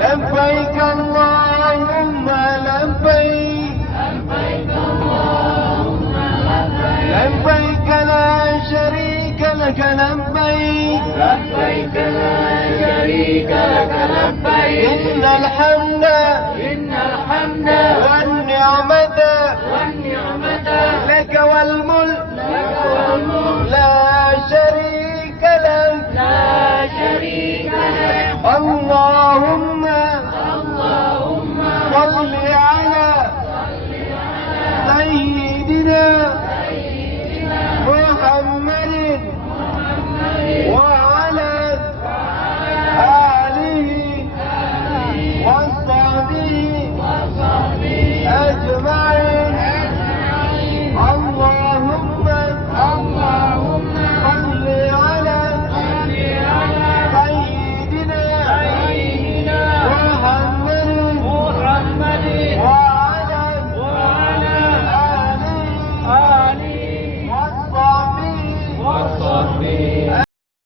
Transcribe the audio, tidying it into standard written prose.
لبيك اللهم لبيك لبيك اللهم لبيك لبيك لا شريك لك لبيك لبيك لا شريك لك لبيك إن الحمد والنعمة لك والملك لك والملك لا